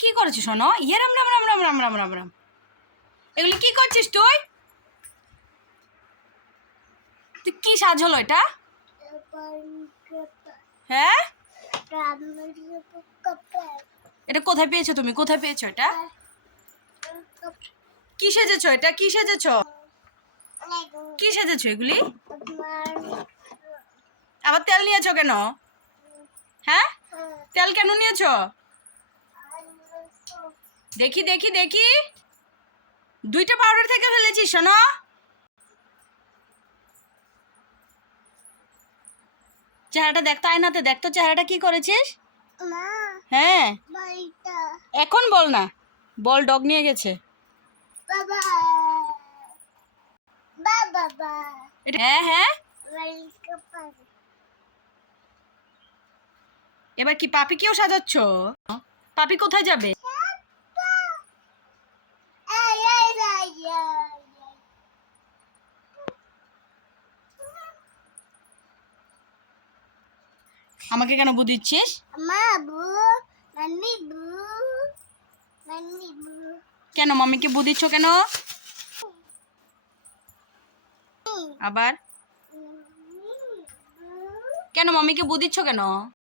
কি করেছিস শোনো? ইয়ে রাম রাম রাম রাম রাম রাম রাম রাম। এগুলি কি করছিস তুই? তুই কি সাজ হলো এটা? হ্যাঁ? এটা কোথায় পেয়েছ তুমি? কোথায় পেয়েছ এটা? কি সেজেছো এটা? কি সেজেছো? কি সেজেছো এগুলি? আবার তেল নিয়েছো কেন? হ্যাঁ? তেল কেন নিয়েছো? দেখি দেখি দেখি। দুইটা পাউডার থেকে ফেলেছিস শোনো। চেহারাটা দেখতো আয়নাতে দেখতো চেহারাটা কি করেছিস? হ্যাঁ। এখন বল না। বল ডগ নিয়ে গেছে। হ্যাঁ হ্যাঁ। এবার কি পাপিকেও সাজাচ্ছ? পাপি কোথায় যাবে? আমাকে কেন বু দিচ্ছিস? কেন মামিকে বু দিচ্ছ কেন? আবার? কেন মামিকে বু দিচ্ছ কেন?